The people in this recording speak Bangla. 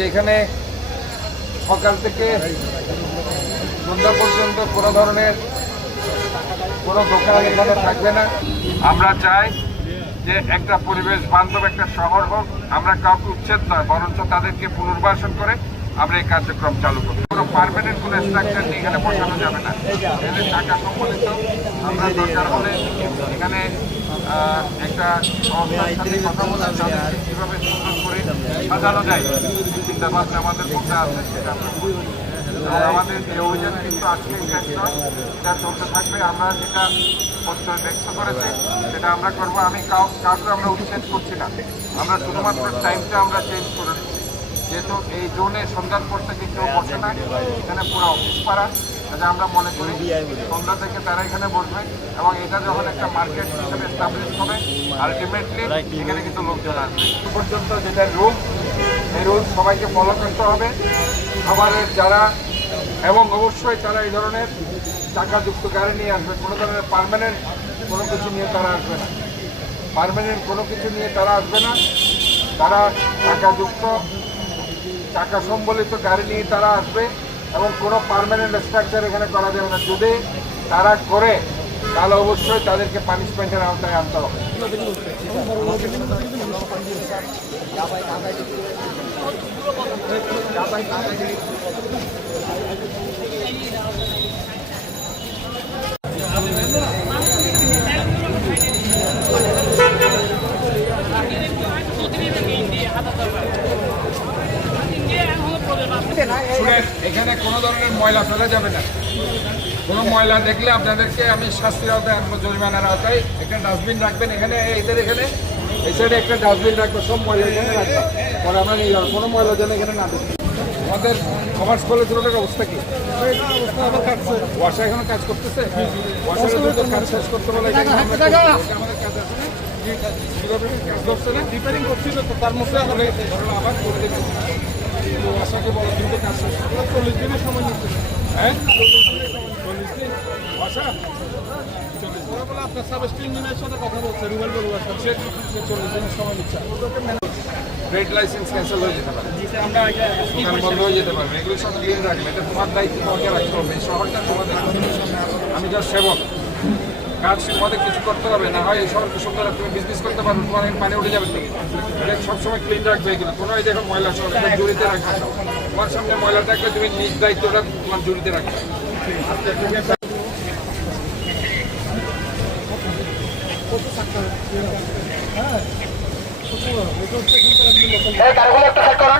যেখানে সকাল থেকে সন্ধ্যা পর্যন্ত কোনো ধরনের কোনো দোকান এখানে থাকবে না। আমরা চাই যে একটা পরিবেশ, বান্ধব একটা শহর হোক। আমরা কাউকে উচ্ছেদ নয়, বরঞ্চ তাদেরকে পুনর্বাসন করে আমরা এই কার্যক্রম চালু করি কোনো পারমানেন্ট কোনো স্ট্রাকচার নিয়ে এখানে বসানো যাবে না। এদের টাকা সম্বলিত। আমরা দরকার হলে এখানে একটা সংস্থার সাথে কথা বলে তাদেরকে কীভাবে সুন্দর করে সাজানো যায়। চিন্তা ভাবনা আমাদের মধ্যে আছে সেটা আমরা করব। আমাদের এই অভিযান কিন্তু আজকে শেষ নয় এটা চলতে থাকবে। আমরা যেটা প্রত্যয় ব্যক্ত করেছি, সেটা আমরা করব। আমি কাউ, কাউকে আমরা উচ্ছেদ করছি না। আমরা শুধুমাত্র টাইমটা আমরা চেঞ্জ করে দিচ্ছি। যেহেতু এই জোনে সন্ধ্যার করতে থেকে কেউ বসে না, এখানে পুরো অফিস পাড়া। কাজে আমরা মনে করি সন্ধ্যা থেকে তারা এখানে বসবে এবং এটা যখন একটা মার্কেট হিসেবে এস্টাবলিশ হবে আলটিমেটলি এখানে কিন্তু লোকজন আসবে। পর্যন্ত যেটা রুল এই রুল সবাইকে ফলো করতে হবে। খাবারের যারা, এবং অবশ্যই তারা এই ধরনের টাকাযুক্ত গাড়ি নিয়ে আসবে, কোনো ধরনের পারমানেন্ট কোনো কিছু নিয়ে তারা আসবে না। পারমানেন্ট কোনো কিছু নিয়ে তারা আসবে না। তারা টাকাযুক্ত টাকা সম্বলিত গাড়ি নিয়ে তারা আসবে এবং কোনো পারমানেন্ট স্ট্রাকচার এখানে করা যাবে না। যদি তারা করে, তাহলে অবশ্যই তাদেরকে পানিশমেন্টের আওতায় আনতে হবে। শুনেন এখানে কোনো ধরনের ময়লা ফেলা যাবে না। কোনো ময়লা দেখলে আপনাদেরকে আমি শাস্তির আওতায় আনব জরিমানার আওতায়। একটা ডাস্টবিন রাখবেন এখানে এদের এখানে এই সাইডে একটা ডাস্টবিন রাখব সব ময়লা এখানে রাখব। পরে আমরা নিয়ে যাব কোনো ময়লা যেন এখানে না দেখি আমাদের কমার্স কলেজ রোডের অবস্থা কি? ওয়াসা এখনও কাজ করতেছে? ওয়াসারের কাজ শেষ করতে বলে। আমাদের কাজ আছে না? কাজ করছে না? রিপেয়ারিং করছিল তো তার মধ্যে আবার করে দেবেন তো আশাকে বলো দ্রুত কাজ শেষ চল্লিশ দিনের সময় নিচ্ছে হ্যাঁ? চল্লিশ দিন। আশা? চল্লিশ দিন। বলে আপনার সাথে কথা বলছে রুবেল বলুয়া সে সে চল্লিশ দিনের সময় নিচ্ছে। ট্রেড লাইসেন্স ক্যান্সেল হয়ে যেতে পারে। দোকান বন্ধ হয়ে যেতে পারবে। এগুলো সব ক্লিন রাখবে। এটা তোমার দায়িত্ব তোমাকে রাখতে হবে। শহরটা তোমাদের। আমি যা সেবক। কাজ তোমাদের কিছু করতে হবে না হয় এই শহরকে সুন্দর তুমি বিজনেস করতে পারবে তোমার পানি উঠে যাবে তুমি। সবসময় ক্লিন রাখবে এগুলো কোনো এই দেখো ময়লা শহর এটা জড়িতে রাখবে তোমার সামনে ময়লা থাকলে তুমি নিজ দায়িত্বটা তোমার জড়িতে রাখবে। আচ্ছা ঠিক আছে। এই গাড়িগুলো একটু সাইড করো